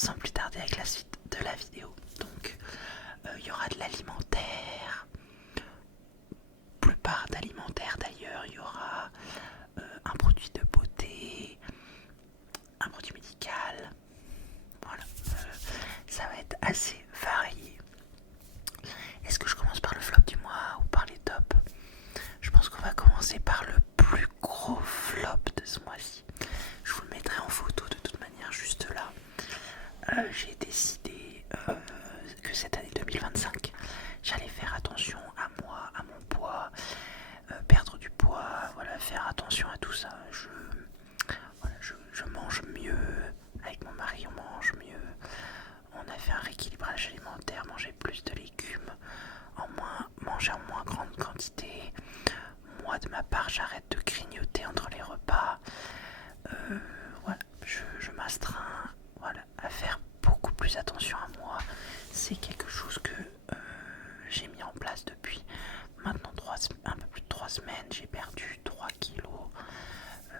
sans plus tarder avec la suite de la vidéo. Donc il y aura de l'alimentaire, plupart d'alimentaire d'ailleurs, il y aura un produit de beauté, un produit médical, voilà, ça va être assez varié. Est-ce que je commence par le flop du mois ou par les tops? Je pense qu'on va commencer par le plus gros flop de ce mois-ci. Je vous le mettrai en photo de toute manière juste là. J'ai décidé que cette année 2025, j'allais faire attention à moi, à mon poids, perdre du poids, voilà, faire attention à tout ça. Je mange mieux, avec mon mari on mange mieux, on a fait un rééquilibrage alimentaire, manger plus de légumes, manger en moins grande quantité. Moi de ma part j'arrête de grignoter entre les repas. Voilà, je m'astreins, voilà, à faire beaucoup plus attention à moi. C'est quelque chose que j'ai mis en place depuis maintenant un peu plus de 3 semaines. J'ai perdu 3 kilos.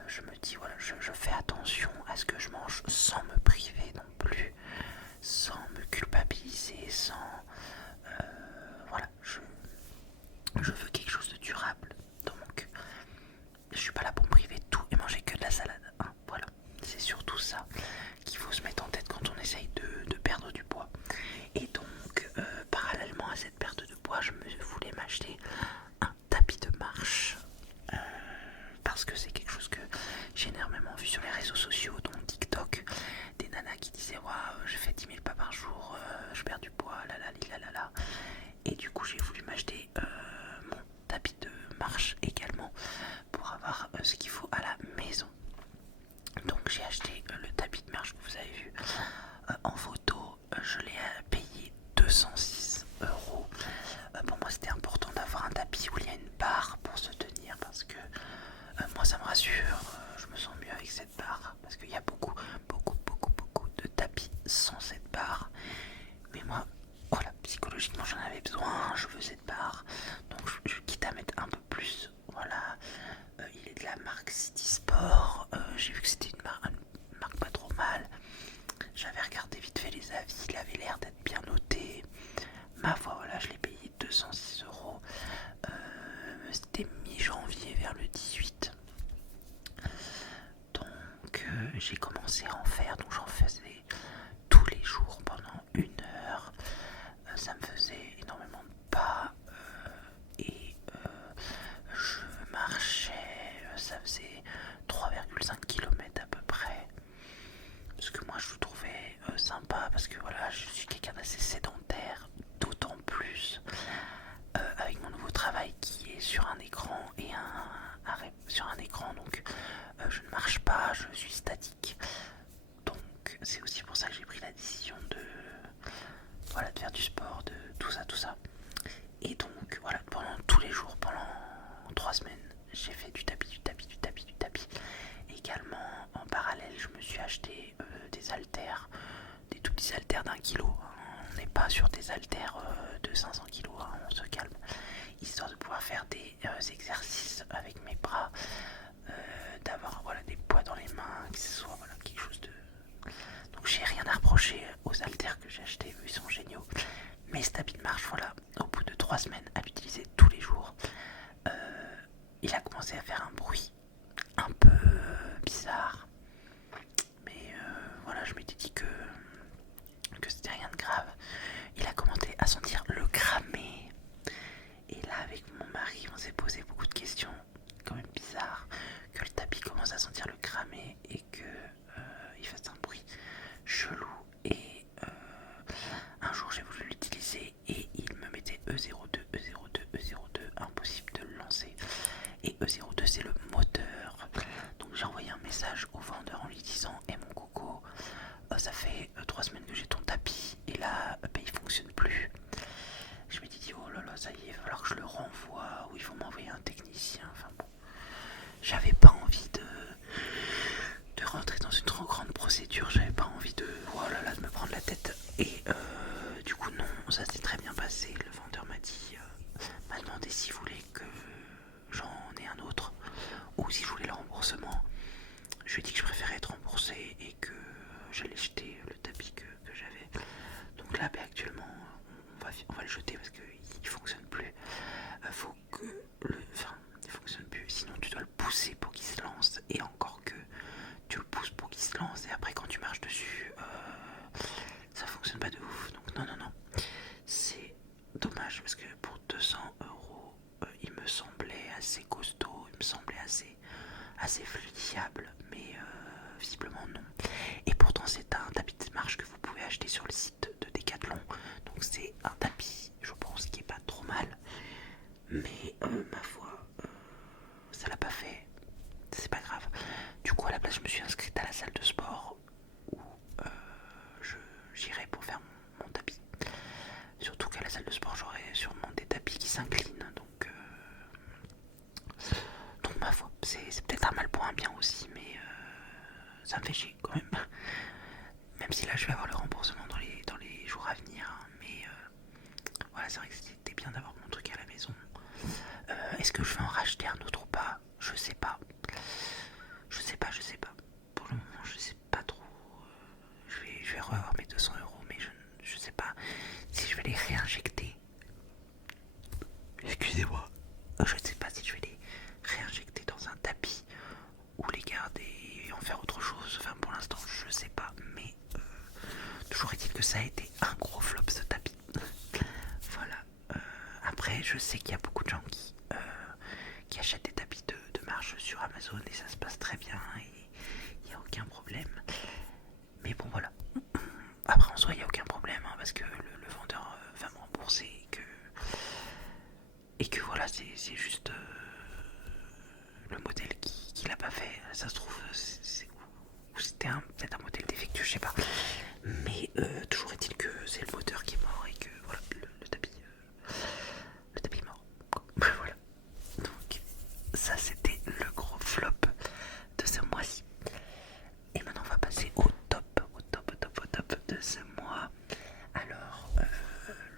Je me dis, voilà, je fais attention à ce que je mange sans me priver non plus, sans me culpabiliser, sans... voilà, je veux quelque chose de durable. Donc, je suis pas là pour me priver de tout et manger que de la salade. Hein, voilà, c'est surtout ça qu'il faut se mettre en tête quand on essaye de perdre du poids. Et donc, parallèlement à cette perte de poids, je voulais m'acheter un tapis de marche. Parce que c'est quelque chose que j'ai énormément vu sur les réseaux sociaux, dont TikTok, des nanas qui disaient waouh, je fais 10 000 pas par jour, je perds du poids, là là là là là. Et du coup, j'ai voulu m'acheter mon tapis de marche également pour avoir ce qu'il faut à la maison. Donc, j'ai acheté le tapis de marche que vous avez vu en photo. Je l'ai payé 206 €. Pour moi, c'était important d'avoir un tapis où il y a une barre pour se tenir parce que moi ça me rassure, je me sens mieux avec cette barre parce qu'il y a beaucoup de tapis sans cette barre. Mais moi, voilà, psychologiquement j'en avais besoin, je veux cette barre, donc je quitte à mettre un peu plus. Voilà, il est de la marque City Sport, j'ai vu que c'était une marque pas trop mal. J'avais regardé vite fait les avis, il avait l'air d'être bien noté. Ma foi, voilà, je l'ai payé 206 €. C'était mi-janvier vers le 18. Donc j'ai commencé à en faire, donc j'en faisais tous les jours pendant 1 heure. Ça me faisait énormément de pas et je marchais, ça faisait 3,5 km à peu près. Ce que moi je trouvais sympa parce que voilà, je suis quelqu'un d'assez sédentaire, d'autant plus avec mon nouveau travail qui est sur un écran et sur un écran, donc je ne marche pas, je suis statique. Donc c'est aussi pour ça que j'ai pris la décision de voilà, de faire du sport, de tout ça. Et donc voilà, pendant tous les jours, pendant 3 semaines, j'ai fait du tapis. Également en parallèle, je me suis acheté des haltères, des tout petits haltères d'1 kg. On n'est pas sur des haltères de 500 kg, hein, on se calme. Histoire de pouvoir faire des exercices avec mes bras, d'avoir voilà, des poids dans les mains, que ce soit voilà, quelque chose de... Donc j'ai rien à reprocher aux haltères que j'ai achetés, eux ils sont géniaux. Mais ce tapis de marche, voilà, au bout de 3 semaines à l'utiliser tous les jours, il a commencé à faire un bruit un peu bizarre. Mais voilà, je m'étais dit que c'était rien de grave. Il a commencé à sentir le cramé. Et là, avec mon mari, on s'est posé beaucoup de questions, quand même bizarre, que le tapis commence à sentir le cramé et que il fasse un bruit chelou. Et un jour, j'ai voulu l'utiliser et il me mettait E02, impossible de le lancer. Et E02, c'est le moteur. Donc j'ai envoyé un message au vendeur en lui disant « Eh mon coco, ça fait 3 semaines que j'ai ton tapis et là, il fonctionne plus. » Je m'étais dit « Oh là là, ça y est, il va falloir que je le renvoie ou il faut m'envoyer un technicien. » Enfin bon, j'avais pas envie de rentrer dans une trop grande procédure. J'avais pas envie de, oh là là, de me prendre la tête. Et du coup non, ça s'est très bien passé. Le vendeur m'a demandé s'il voulait que j'en ai un autre ou si je voulais le remboursement. Je lui ai dit que je préférais être remboursé et que j'allais jeter le tapis, que on va le jeter parce qu'il fonctionne plus. Faut que il fonctionne plus, sinon tu dois le pousser pour qu'il se lance, et encore que tu le pousses pour qu'il se lance, et après quand tu marches dessus, ça fonctionne pas de ouf. Donc non, c'est dommage parce que pour 200 €, il me semblait assez costaud, il me semblait assez fiable, mais visiblement non. Et pourtant c'est un tapis de marche que vous pouvez acheter sur le site de Decathlon, donc c'est un tapis, je pense, qui est pas trop mal, mais ma foi, ça l'a pas fait, c'est pas grave. Du coup à la place je me suis inscrite à la salle de sport où j'irai pour faire mon tapis. Surtout qu'à la salle de sport j'aurai sûrement des tapis qui s'inclinent, donc ma foi, c'est peut-être un mal pour un bien aussi, mais ça me fait chier quand même. Même si là je vais avoir le remboursement dans les jours à venir, hein, mais voilà, c'est vrai que c'était bien d'avoir mon truc à la maison. Est-ce que je vais en racheter un autre ou pas? Je sais pas. Pour le moment, je sais pas trop. Je vais revoir mes 200 €, mais je sais pas si je vais les réinjecter. Excusez-moi. Je sais pas si je vais les réinjecter dans un tapis ou les garder et en faire autre chose. Enfin, pour l'instant, je sais pas. Mais toujours est-il que ça a été un gros flop, ce tapis. Voilà. Après, je sais qu'il y a beaucoup de gens qui achètent des tapis de marche sur Amazon et ça se passe très bien et il n'y a aucun problème. Mais bon, voilà. Après, en soi, il n'y a aucun problème, hein, parce que le vendeur va me rembourser et que voilà, c'est juste le modèle qui l'a pas fait. Ça se trouve, c'était peut-être un modèle défectueux, je sais pas. Mais toujours est-il que c'est le moteur qui est mort et que voilà, le tapis est mort. Voilà. Donc ça c'était le gros flop de ce mois-ci. Et maintenant on va passer au top de ce mois. Alors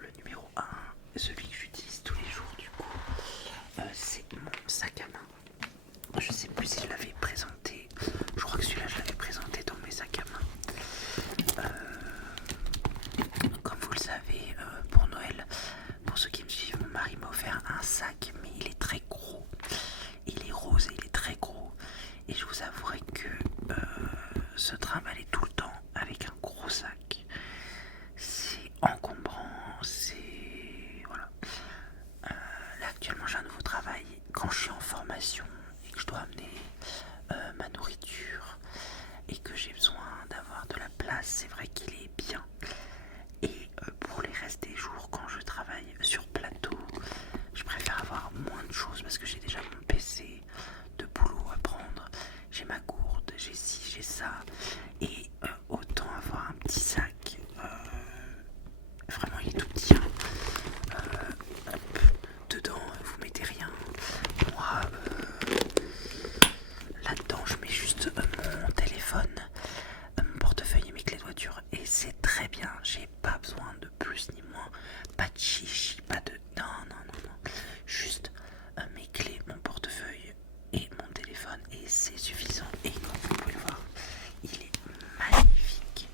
le numéro 1, celui que j'utilise tous les jours du coup, c'est mon sac à main. Je sais plus si je l'avais présenté. Je crois que celui-là je l'avais présenté dans mes sacs à main. Comme vous le savez, pour Noël, pour ceux qui me suivent, mon mari m'a offert un sac, mais il est très gros. Il est rose et il est très gros. Et je vous avouerai que se trimballer tout le temps avec un gros sac, c'est encombrant, c'est... Voilà. Là actuellement j'ai un nouveau travail. Quand je suis en formation et que je dois amener ma nourriture et que j'ai besoin d'avoir de la place, c'est vrai qu'il est bien. Et pour les restes des jours, quand je travaille sur plateau, je préfère avoir moins de choses parce que j'ai déjà mon PC de boulot à prendre, j'ai ma gourde, j'ai ci, j'ai ça, et autant avoir un petit sac. Vraiment, il est tout petit, hein. Hop, dedans, vous mettez rien. Moi, là-dedans, je mets juste mon téléphone, mon portefeuille et mes clés de voiture, et c'est très bien. J'ai pas besoin de plus ni moins, pas de chichi, pas de... Non. Juste mes clés, mon portefeuille et mon téléphone, et c'est suffisant. Et comme vous pouvez le voir, il est magnifique.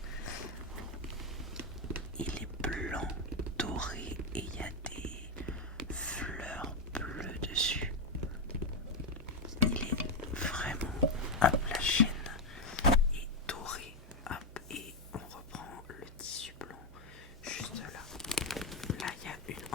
Il est blanc, doré, et il y a des fleurs bleues dessus. Il est vraiment... Hop, la chaîne est dorée. Hop, et on reprend le tissu blanc juste là. Là, il y a une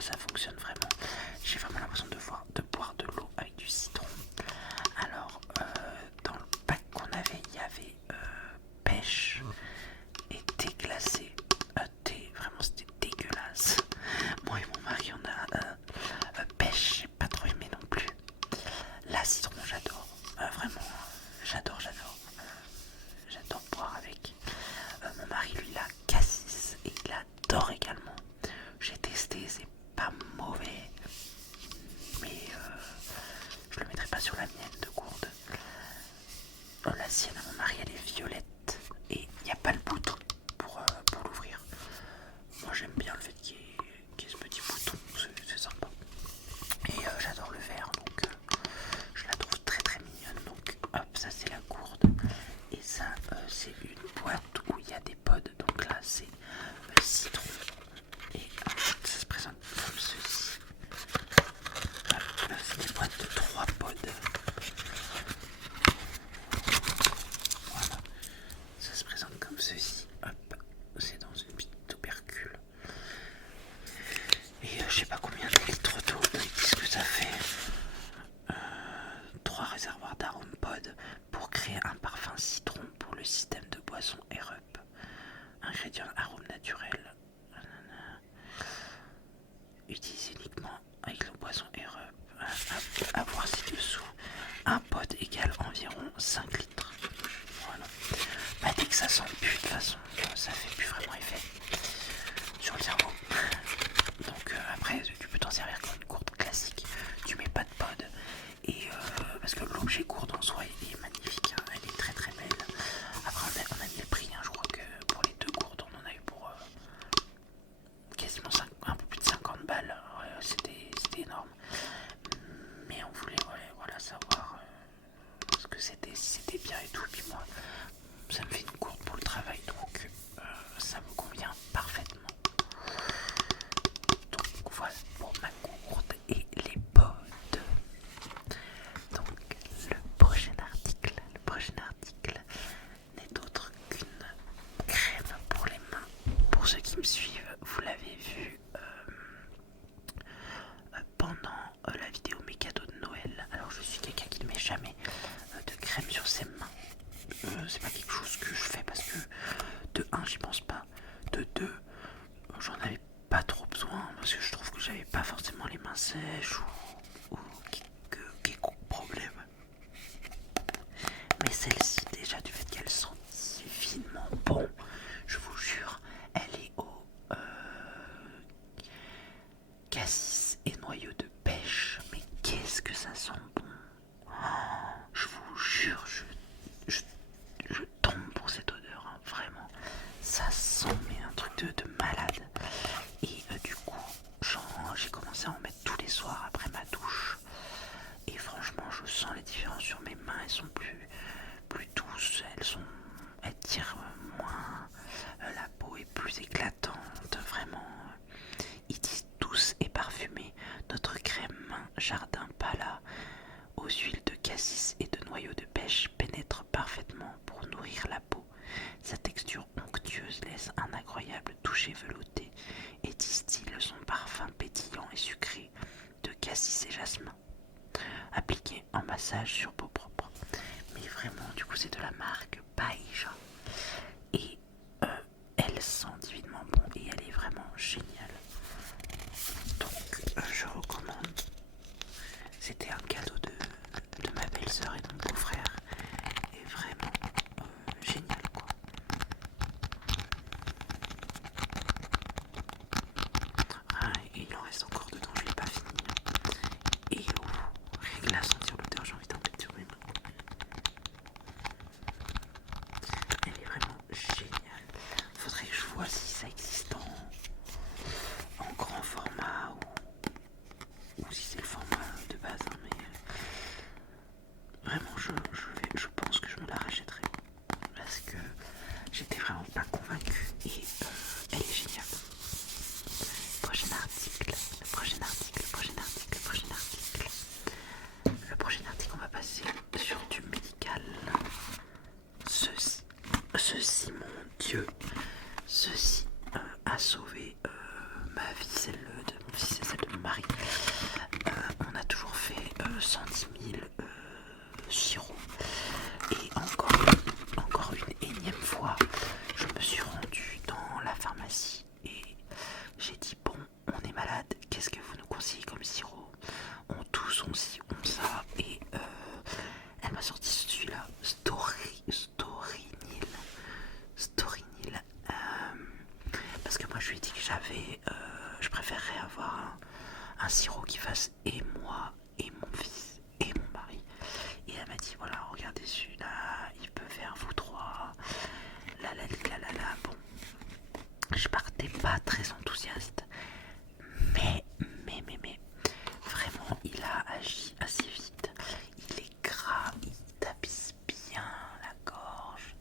moi ça fonctionne vraiment. J'ai vraiment l'impression de boire de l'eau avec du citron. Alors dans le pack qu'on avait, il y avait pêche et thé glacé. Thé, vraiment c'était dégueulasse. Moi et mon mari on a pêche, j'ai pas trop aimé non plus. La citron j'adore, vraiment j'adore. J'adore boire avec. Mon mari lui la cassis et il adore également. J'ai testé, c'est pas mauvais, mais je le mettrai pas sur la mienne de gourde. La sienne à mon mari elle est violette et il n'y a pas le bouton pour l'ouvrir. Moi j'aime bien le fait qu'il y ait ce petit bouton, c'est sympa. Et j'adore le verre, donc je la trouve très très mignonne. Donc hop, ça c'est la gourde. Et ça c'est une boîte où il y a des pods. Donc là c'est le citron. Et ça se présente comme ceci. Hop, c'est des boîtes de 3 pods. Voilà. Ça se présente comme ceci. Hop, c'est dans une petite tubercule. Et je sais pas combien de litres d'eau, qu'est-ce que ça fait. 3 réservoirs d'arômes pod pour créer un parfum citron pour le système de boisson Aerup. Ingrédients arômes naturels. Utilisé uniquement avec le boisson Aerup. À voir ci-dessous. Un pod égale environ 5 litres. Voilà. Bah, dès que ça sent plus, de toute façon, ça fait plus vraiment effet sur le cerveau. Donc après, tu peux t'en servir comme une gourde classique. Tu mets pas de pod. Et parce que l'objet gourde en soi est magnifique, hein, elle est très très belle. Après on a mis le prix, hein, je crois que pour les 2 gourdes on en a eu pour quasiment un peu plus de 50 balles. C'était énorme. Mais on voulait voilà, savoir ce que c'était, si c'était bien et tout. Et puis moi ça me fait une gourde pour le travail, donc ça me convient parfaitement. Donc voilà pour ma gourde et les pods. Donc le prochain article n'est autre qu'une crème pour les mains. Pour ceux qui me suivent, vous l'avez vu pendant la vidéo mes cadeaux de Noël. Alors je suis quelqu'un qui ne met jamais de crème sur ses mains. C'est pas quelque chose que je fais parce que de 1 j'y pense pas, de 2 j'en avais pas trop besoin parce que je trouve que j'avais pas forcément les mains sèches ou quelconque problème. Mais celle-ci, déjà du fait qu'elle sent divinement bon, je vous jure, elle est au cassis et noyau de pêche. Mais qu'est-ce que ça sent bon! Je vous jure, je tombe pour cette odeur, hein, vraiment. Ça sent mais un truc de malade. Et du coup, j'ai commencé à en mettre tous les soirs après ma douche. Et franchement, je sens les différences sur mes mains. Elles sont plus douces, elles tirent moins, la peau est plus éclatante, vraiment. Ils disent douce et parfumée. Notre crème main jardin Pala aux huiles de cassis et de noyaux de pêche pénètre parfaitement pour nourrir la peau. Sa texture onctueuse laisse un incroyable toucher velouté et distille son parfum pétillant et sucré de cassis et jasmin. Appliqué en massage sur peau propre. Mais vraiment, du coup, c'est de la marque Baija. Et elle sent divinement bon et elle est vraiment géniale. Donc, je recommande. C'était un cadeau de ma belle-sœur et de mon beau-frère. Et vraiment génial, quoi. Ah, et il en reste encore dedans, je l'ai pas fini. Et rien que la sentir l'odeur, j'ai envie d'en mettre sur mes mains. sirop qui fasse et moi, et mon fils, et mon mari. Et elle m'a dit, voilà, regardez celui-là, il peut faire vous trois. La la la la la. Bon, je partais pas très enthousiaste. Mais, vraiment, il a agi assez vite. Il est gras, il tapisse bien la gorge.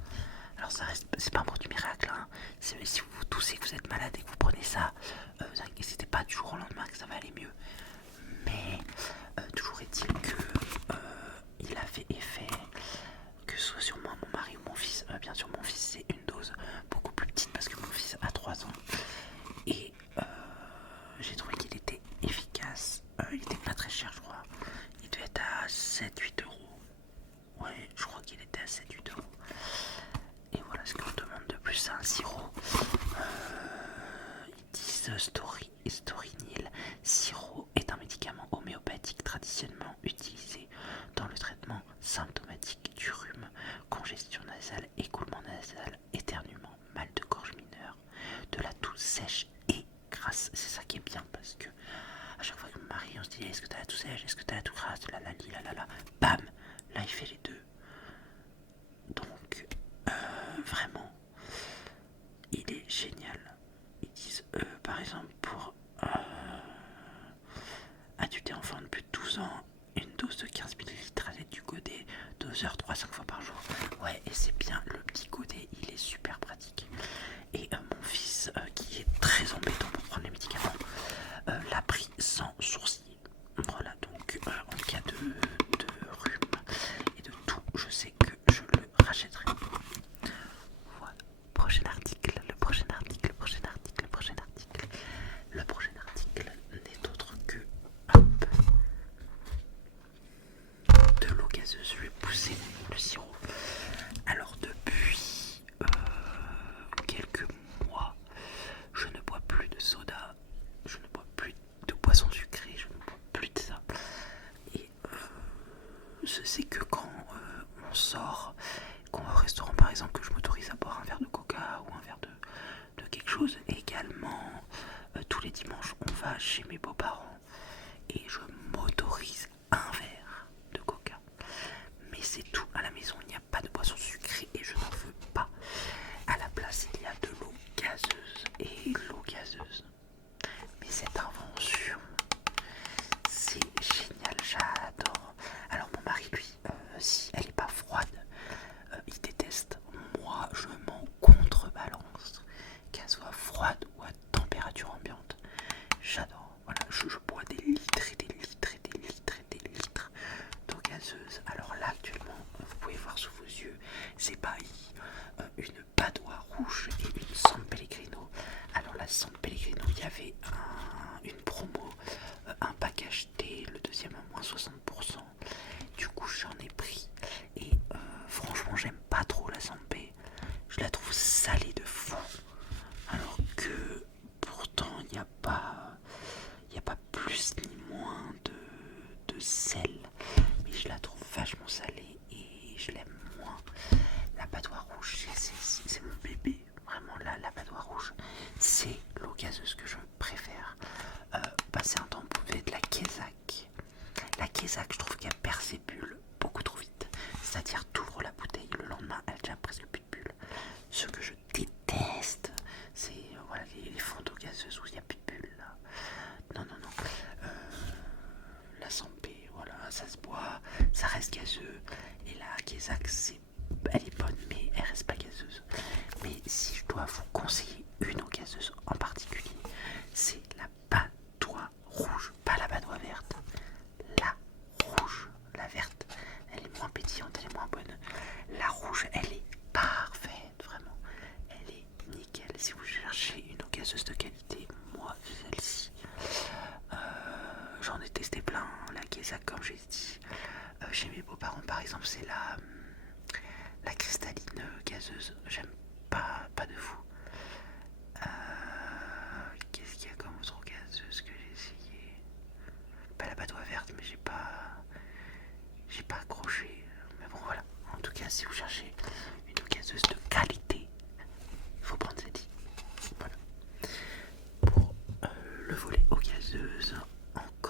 Alors ça reste, c'est pas un produit miracle, hein. Si vous toussez, que vous êtes malade et que vous prenez ça, vous inquiétez pas du jour au lendemain que ça va aller mieux. Mais toujours est-il que il a fait effet, que ce soit sur moi, mon mari ou mon fils. Bien sûr, mon fils c'est une dose beaucoup plus petite parce que mon fils a 3 ans. Et j'ai trouvé qu'il était efficace. Il était pas très cher, je crois. Il devait être à 7-8 euros. Ouais, je crois qu'il était à 7-8 euros. Et voilà ce qu'on demande de plus, c'est un sirop. Ils disent Storinil. Sirop est un médicament homéopathique traditionnellement utilisé dans le traitement symptomatique du rhume, congestion nasale, écoulement nasal, éternuement, mal de gorge mineur, de la toux sèche et grasse. C'est ça qui est bien parce que à chaque fois que mon mari on se dit est-ce que t'as la toux sèche, est-ce que t'as la toux grasse, la bam, là il fait les deux. Donc vraiment il est génial. Ils disent par exemple pour adulte et enfant de plus de 12 ans, une dose de 15 ml à l'aide du godet, 2 heures 3-5 fois par jour. Ouais, et c'est bien, le petit godet il est super pratique. Et mon fils qui est très embêtant pour prendre les médicaments l'a pris sans sourciller. Voilà, donc en cas de rhume et de tout, je sais que je le rachèterai. Voilà, prochain article, le prochain article n'est autre que de l'eau gazeuse. Je vais pousser le sirop. Alors depuis quelques mois, je ne bois plus de soda, je ne bois plus de boissons sucrées, je ne bois plus de ça. Et je sais que quand on sort, qu'on va au restaurant par exemple, que je m'autorise à boire un verre de coca ou un verre de quelque chose. Et également, tous les dimanches, on va chez mes beaux-parents et je m'autorise un verre de coca. Mais c'est tout, à la maison il n'y a pas de boisson sucrée et je n'en veux pas. À la place il y a de l'eau gazeuse. Et l'eau gazeuse, mais cette invention, c'est génial, j'adore. Alors mon mari lui, si elle n'est pas froide, il déteste. Moi je m'en contrebalance, qu'elle soit froide ou à température ambiante. J'adore. Voilà, je bois des litres et des litres et des litres et des litres d'eau gazeuse. Alors là actuellement, vous pouvez voir sous vos yeux, c'est pas une Badois rouge et une San Pellegrino. Alors la San Pellegrino, il y avait une promo, un pack acheté, le deuxième à moins 60%. Du coup j'en ai pris et franchement j'aime pas trop la San P. Je la trouve salée de fou. Alors que pourtant il n'y a pas plus ni moins de sel, mais je la trouve vachement salée et je l'aime moins. La Badois rouge, c'est mon bébé, vraiment. La Badois rouge, c'est l'eau gazeuse que je préfère. Passer un temps, vous buvez de la Kézak. La Kézak, je trouve qu'elle perd ses bulles beaucoup trop vite, c'est-à-dire t'ouvres la bouteille, le lendemain elle a déjà presque plus de bulles. Ce que je déteste, c'est voilà, les fonds d'eau gazeuse où il n'y a plus de bulles là. Non. La Sampé, voilà, ça se boit, ça reste gazeux. Et la Kézak, elle est bonne, mais elle reste pas gazeuse. Mais si je dois vous conseiller une eau gazeuse en particulier, c'est la Badois rouge, pas la Badois verte. La rouge, la verte, elle est moins pétillante, elle est moins bonne. La rouge, elle est parfaite, vraiment. Elle est nickel. Si vous cherchez une eau gazeuse de qualité, moi, celle-ci. J'en ai testé plein, la Kézak comme j'ai dit. Chez mes beaux-parents par exemple, c'est la cristalline gazeuse. J'aime pas de fou. Qu'est-ce qu'il y a comme autre gazeuse que j'ai essayé? Pas la Badois verte, mais j'ai pas accroché. Mais bon voilà. En tout cas, si vous cherchez une eau gazeuse de qualité, il faut prendre celle-ci. Voilà. Pour le volet eau gazeuse, encore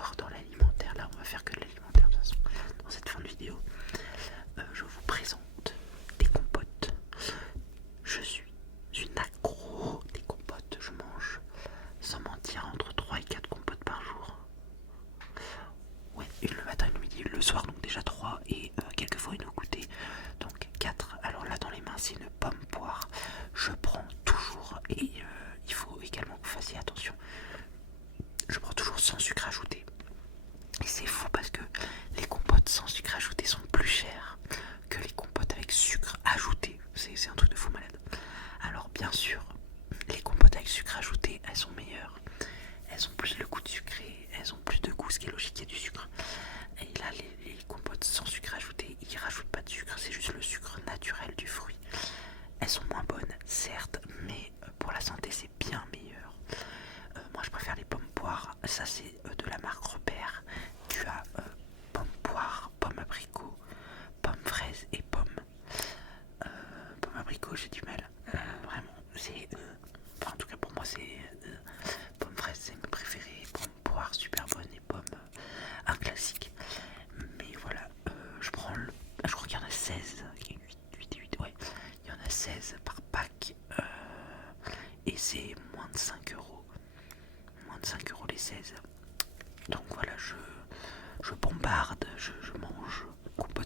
Donc voilà, je bombarde, je mange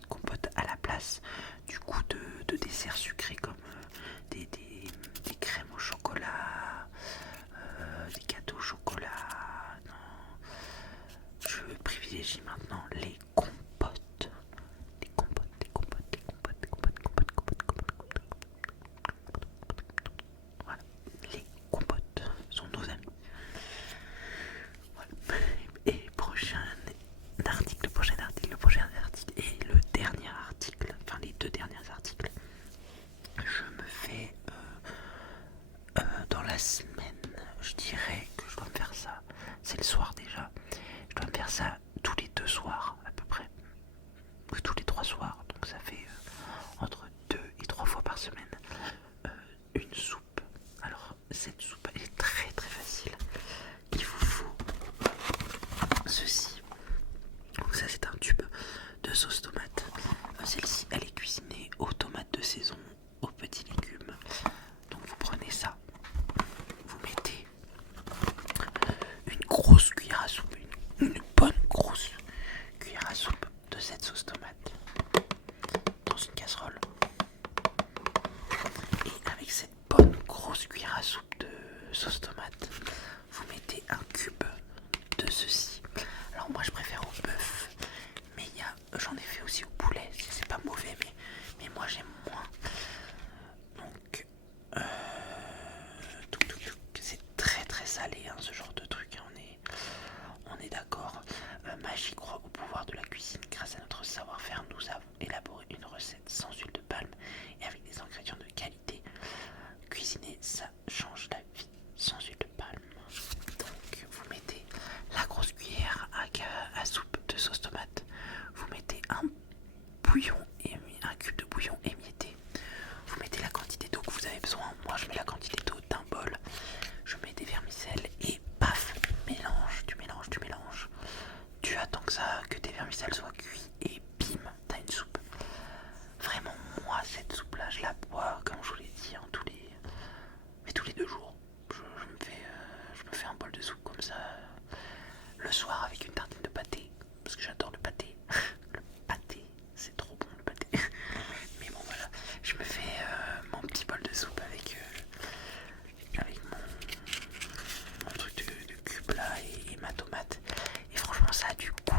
compote à la place du coup de desserts sucrés comme des crèmes au chocolat, des gâteaux au chocolat. Non, je privilégie maintenant les compotes. Les compotes, les compotes, les compotes, les compotes, compotes, compotes, compotes, compotes. Voilà, les compotes sont nos amis. Voilà. Et le prochain article et le dernier article, enfin les deux derniers articles, je me fais dans la semaine, je dirais que je dois me faire ça. C'est le soir déjà. Je dois me faire ça tous les 2 soirs à peu près, ou tous les 3 soirs. Donc ça fait entre 2 et 3 fois par semaine une soupe. Alors cette soupe elle est très très facile. Il vous faut ceci. Donc ça c'est un tube de sauce tomate. Celle-ci elle est cuisinée aux tomates de saison, aux petits légumes. Donc vous prenez ça, vous mettez une grosse cuillère à soupe, une bonne grosse cuillère à soupe de cette sauce tomate dans une casserole. Et avec cette bonne grosse cuillère à soupe de sauce tomate, vous mettez un cube de ceci. Alors moi je préfère au bœuf, mais j'en ai fait aussi au poulet, c'est pas mauvais, mais moi j'aime moins. Donc c'est très très salé hein, ce genre de truc, hein, on est d'accord. Magie croit au pouvoir de la cuisine. Grâce à notre savoir-faire, nous avons élaboré une recette sans huile de palme et avec des ingrédients de qualité. Cuisiner, ça change la vie sans huile de palme. Donc vous mettez la grosse cuillère à soupe de sauce tomate. Vous mettez un cube de bouillon émietté. Vous mettez la quantité d'eau que vous avez besoin. Moi je mets la quantité d'eau d'un bol. Je mets des vermicelles et paf, tu mélanges. Tu attends que tes vermicelles soient cuits et bim, t'as une soupe. Vraiment, moi cette soupe là, je la bois comme je vous l'ai dit, hein, tous les 2 jours. Je me fais un bol de soupe comme ça le soir avec une tartine de pâté parce que j'adore le pâté. Le pâté, c'est trop bon le pâté. Mais bon voilà, je me fais mon petit bol de soupe avec mon truc de cube là et ma tomate. Et franchement ça a du goût.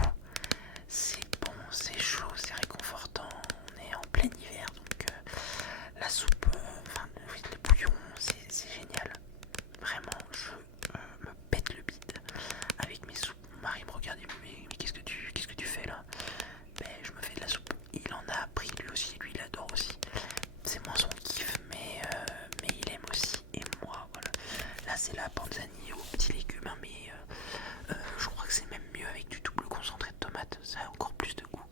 C'est bon, c'est chaud, c'est réconfortant. On est en plein hiver donc la soupe, le bouillon, c'est génial. Vraiment, je me pète le bide avec mes soupes. Mon mari me regarde et me dit mais qu'est-ce que tu fais là? Ben, je me fais de la soupe. Il en a appris lui aussi, lui il adore aussi. C'est moins son kiff, mais il aime aussi. Et moi, voilà. Là, c'est la panzani aux petits légumes, hein, mais je crois que c'est même mieux avec du double concentré de tomate. Ça a encore plus de goût.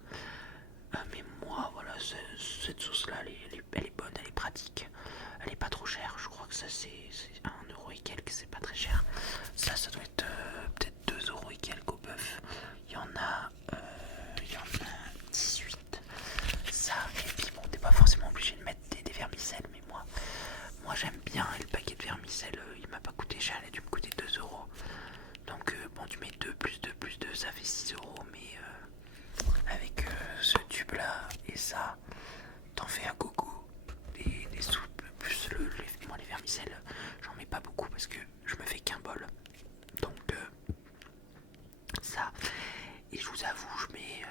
Mais moi, voilà, cette sauce-là, elle est bonne, elle est pratique. Elle est pas trop chère. Je crois que ça, c'est 1€ et quelques, c'est pas très cher. Ça doit être peut-être 2€ et quelques au bœuf. Il y en a 18. Ça, et puis bon, t'es pas forcément obligé de mettre des vermicelles, mais moi j'aime bien. Et le paquet de vermicelles, il m'a pas coûté cher, il a dû me coûter 2€. Donc bon, tu mets 2 plus 2 plus 2, ça fait 6€, mais avec ce tube là et ça, t'en fais à gogo. Les soupes, plus moi les vermicelles, j'en mets pas beaucoup parce que je me fais qu'un bol. Donc ça, et je vous avoue, je mets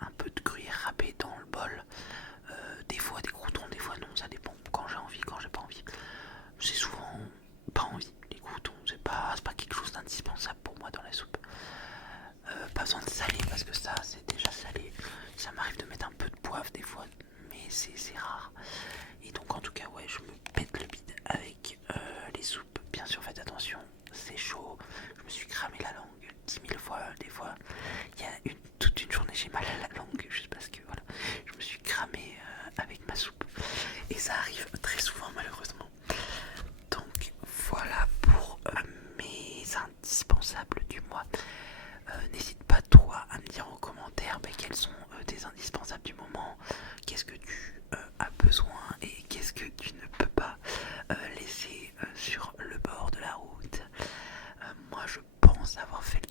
un peu de gruyère râpée dans le bol. Des fois des croûtons, des fois non, ça dépend. Quand j'ai envie, quand j'ai pas envie. C'est souvent pas envie. Les croûtons, c'est pas quelque chose d'indispensable pour moi dans la soupe. Pas besoin de saler parce que ça c'est déjà salé. Ça m'arrive de mettre un peu de poivre des fois, mais c'est rare. Et donc en tout cas ouais, je me pète le bide avec les soupes. Bien sûr faites attention, c'est chaud. Je me suis cramé la langue 10 000 fois. Des fois il y a toute une journée j'ai mal à la langue juste parce que voilà, je me suis cramé avec ma soupe. Et ça arrive très souvent malheureusement. Donc voilà pour mes indispensables du mois. N'hésite pas toi à me dire en commentaire quels sont tes indispensables du moment, qu'est-ce que tu as besoin et qu'est-ce que tu ne peux pas laisser sur le bord de la route. Moi je pense avoir fait le